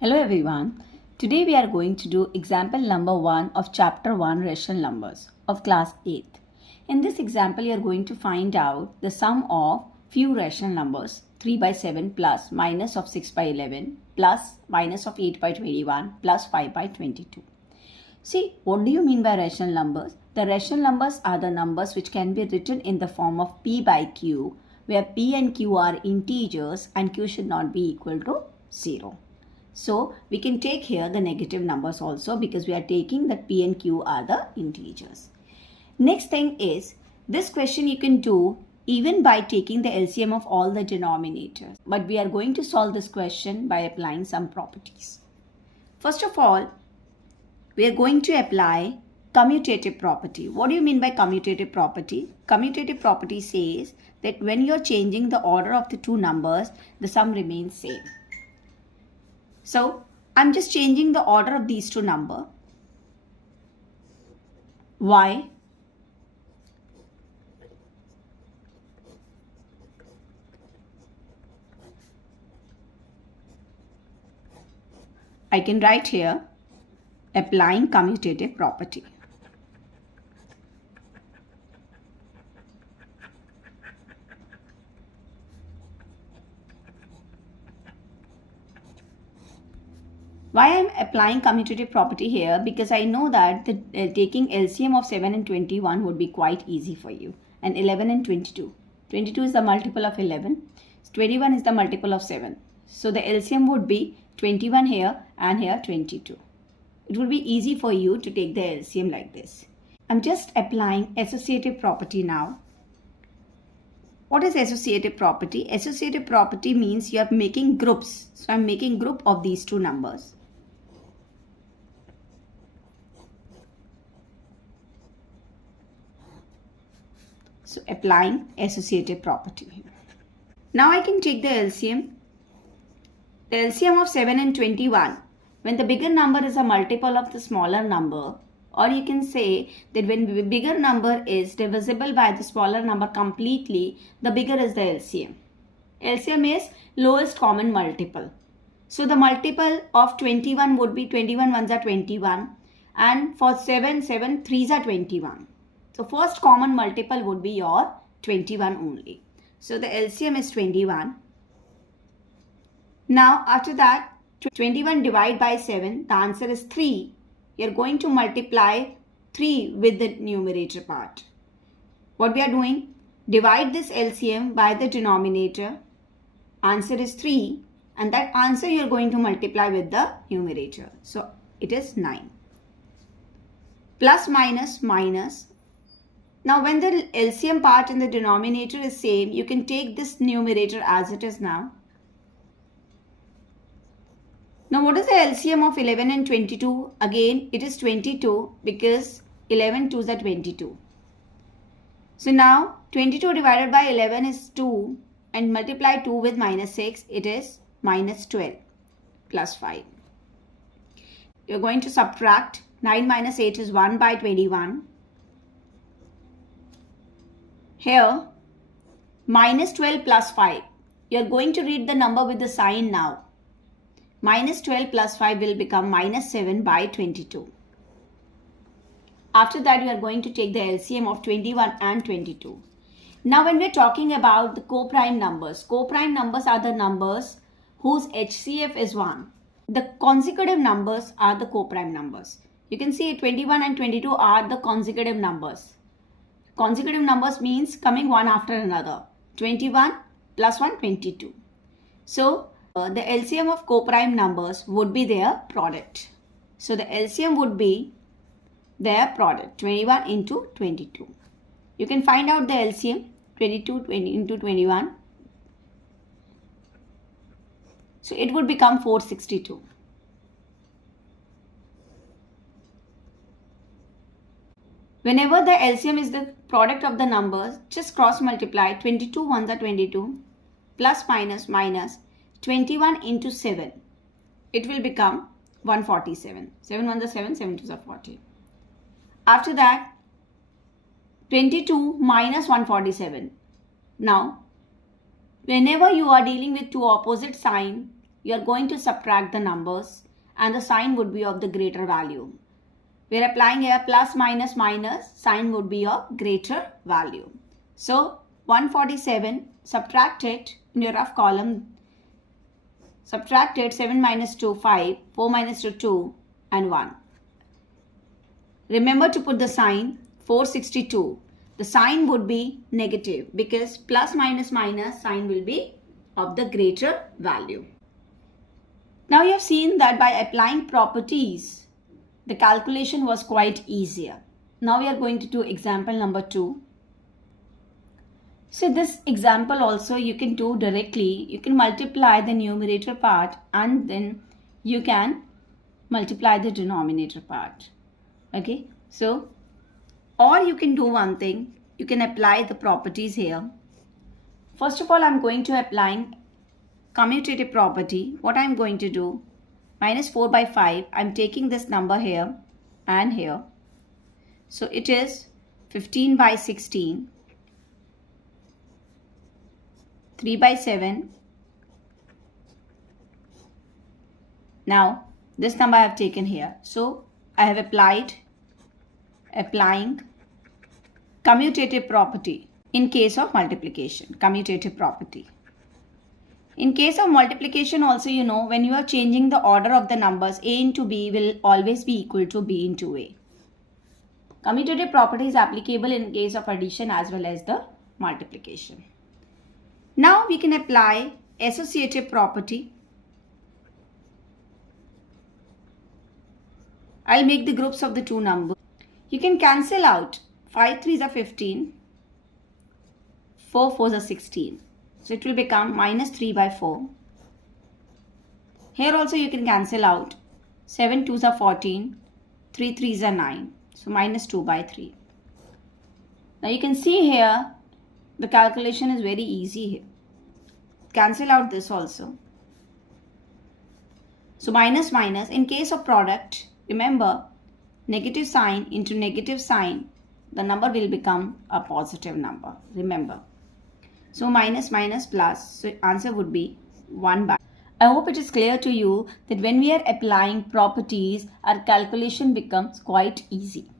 Hello everyone. Today we are going to do example number 1 of chapter 1 rational numbers of class 8th. In this example you are going to find out the sum of few rational numbers 3 by 7 plus minus of 6 by 11 plus minus of 8 by 21 plus 5 by 22. See, what do you mean by rational numbers? The rational numbers are the numbers which can be written in the form of p by q, where p and q are integers and q should not be equal to 0. So we can take here the negative numbers also because we are taking that p and q are the integers. Next thing is, this question you can do even by taking the LCM of all the denominators. But we are going to solve this question by applying some properties. First of all, we are going to apply commutative property. What do you mean by commutative property? Commutative property says that when you are changing the order of the two numbers, the sum remains same. So, I'm just changing the order of these two numbers. Why? I can write here, applying commutative property. Why I am applying commutative property here? Because I know that taking LCM of 7 and 21 would be quite easy for you. And 11 and 22. 22 is the multiple of 11. 21 is the multiple of 7. So the LCM would be 21 here and here 22. It would be easy for you to take the LCM like this. I'm just applying associative property now. What is associative property? Associative property means you are making groups. So I'm making group of these two numbers. So applying associative property. Now I can take the LCM. The LCM of 7 and 21. When the bigger number is a multiple of the smaller number, or you can say that when the bigger number is divisible by the smaller number completely, the bigger is the LCM. LCM is lowest common multiple. So the multiple of 21 would be 21 ones are 21, and for 7 3s are 21. So first common multiple would be your 21 only. So the LCM is 21. Now after that, 21 divided by 7, the answer is 3. You are going to multiply 3 with the numerator part. What we are doing? Divide this LCM by the denominator. Answer is 3. And that answer you are going to multiply with the numerator. So it is 9. Plus minus minus. Now when the LCM part in the denominator is same, you can take this numerator as it is now. Now what is the LCM of 11 and 22? Again, it is 22 because 11 2s are 22. So now 22 divided by 11 is 2 and multiply 2 with minus 6, it is minus 12 plus 5. You're going to subtract 9 minus 8 is 1 by 21. Here minus 12 plus 5. You're going to read the number with the sign now. Minus 12 plus 5 will become minus 7 by 22. After that, you are going to take the LCM of 21 and 22. Now, when we are talking about the co-prime numbers are the numbers whose HCF is 1. The consecutive numbers are the co-prime numbers. You can see 21 and 22 are the consecutive numbers. Consecutive numbers means coming one after another. 21 plus 1, 22. So, the LCM of co-prime numbers would be their product. So the LCM would be their product, 21 into 22. You can find out the LCM, 22 into 21. So it would become 462. Whenever the LCM is the product of the numbers, just cross multiply. 22 ones are 22, plus minus minus 21 into 7. It will become 147. 7 ones are 7, 7 twos are 40. After that, 22 minus 147. Now, Whenever you are dealing with two opposite sign, you are going to subtract the numbers and the sign would be of the greater value. We are applying here plus minus minus, sign would be of greater value. So 147, subtract it in your rough column. Subtract it, 7 minus 2, 5, 4 minus 2, 2 and 1. Remember to put the sign 462. The sign would be negative because plus minus minus sign will be of the greater value. Now you have seen that by applying properties, the calculation was quite easier. Now we are going to do example number 2. So this example also you can do directly. You can multiply the numerator part and then you can multiply the denominator part. Okay, so or you can do one thing, you can apply the properties here. First of all, I'm going to apply commutative property. What I'm going to do, minus 4 by 5, I'm taking this number here and here. So it is 15 by 16, 3 by 7. Now this number I have taken here. So I have applying commutative property in case of multiplication, commutative property. In case of multiplication also, you know, when you are changing the order of the numbers, A into B will always be equal to B into A. Commutative property is applicable in case of addition as well as the multiplication. Now we can apply associative property. I'll make the groups of the two numbers. You can cancel out 5 3s are 15, 4 4s are 16. So it will become minus 3 by 4. Here also you can cancel out 7 2s are 14, 3 3s are 9. So minus 2 by 3. Now you can see here the calculation is very easy here. Cancel out this also. So minus minus, in case of product, remember negative sign into negative sign, the number will become a positive number. Remember. So minus minus plus, so answer would be 1 by. I hope it is clear to you that when we are applying properties, our calculation becomes quite easy.